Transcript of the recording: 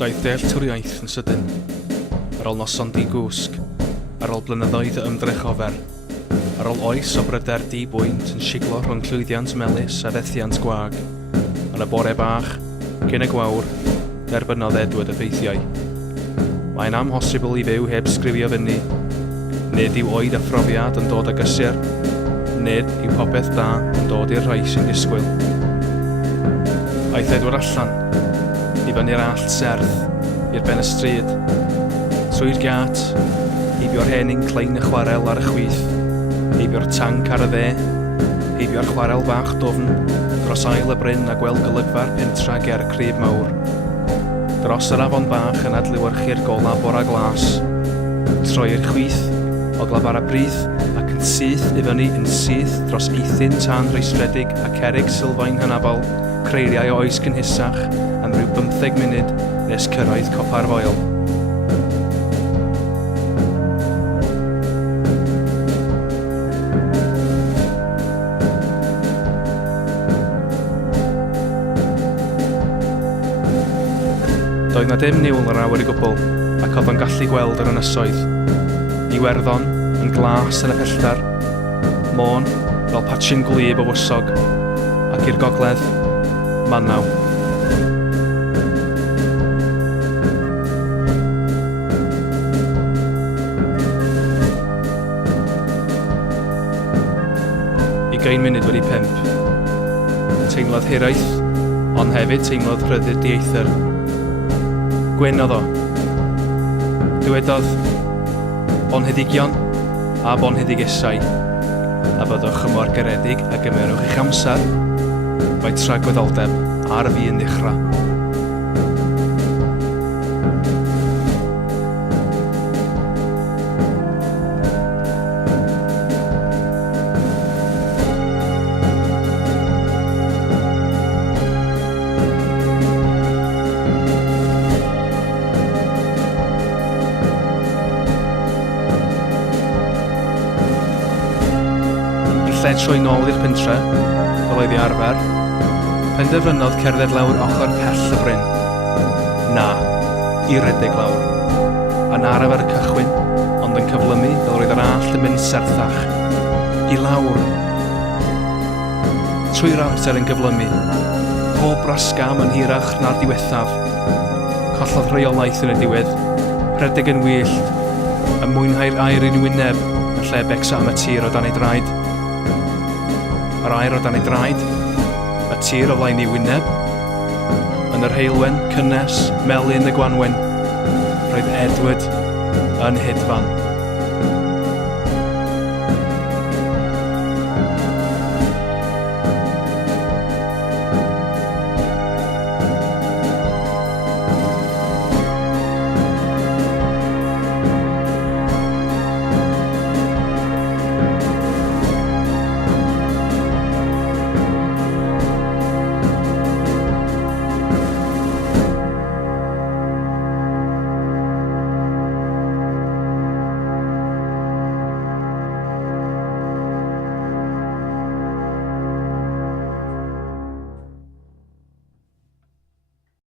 Daeth dealltwriaeth yn sydyn, ar ôl noson di-gwsg, ar ôl blynyddoedd y ymdrech ofer, ar ôl oes o bryder di-bwynt yn siglo rhwng llwyddiant melys a fethiant gwag, yn y bore bach, cyn y gwawr, derbynodd Edward y ffeithiau. Mae'n amhosibl i fyw heb sgrifio fyny, nid yw oed a phrofiad yn dod â gysur, nid yw popeth da yn dod i'r rhai sy'n disgwyl. Aeth Edward allan, i fyny'r allt serth, i'r ben y stryd, trwy'r gat, heibio'r henyn clein y chwarel ar y chwith, heibio'r tanc ar y dde, heibio'r chwarel bach dofn, dros ail y bryn a gweld golygfa'r pentra ger crib mawr. Dros yr afon bach yn adlewyrchu'r gola bora glas, troi'r chwith, oglaf ar y brith ac yn syth i fyny yn syth dros eithin tân rheisredig a cerig sylfaen hynafol, creiriau o oes cynhysach am rhyw 15 munud nes cyrraedd copa'r foel. Doedd na dim niwl yr awyr i gwbl, ac oedd yn gallu gweld yr ynysoedd. Iwerddon yn glas yn y pellter, môn fel patsin gwlyb o wysog, ac i'r gogledd, Mannaw. Ugain munud wedi 5. Teimlodd hiraeth, ond hefyd teimlodd rhyddid dieithr. Gwyn oedd o. Dywedodd bonheddigion a bonheddigesau, a byddwch yn mor garedig a gymerwch eich amser, mae tragwyddoldeb ar fi yn ddechrau. Yn lle troi nôl i'r pentre, fel oedd ei arfer, penderfynodd cerdded lawr ochr pell y bryn. Na, i redeg lawr. Yn araf ar y cychwyn, ond yn cyflymu fel roedd yr allt yn mynd serthach. I lawr. Trwy'r amser yn gyflymu, pob brasgam yn hirach na'r diwethaf. Collodd rheolaeth yn y diwedd, rhedeg yn wyllt, yn mwynhau'r aer yn wyneb yn lle becso am y tir o dan ei draed. Yr aer o dan ei draed, y tir o flaen ei wyneb, yn yr heilwen, cynnes, melyn y gwanwen, roedd Edward yn Hedfan.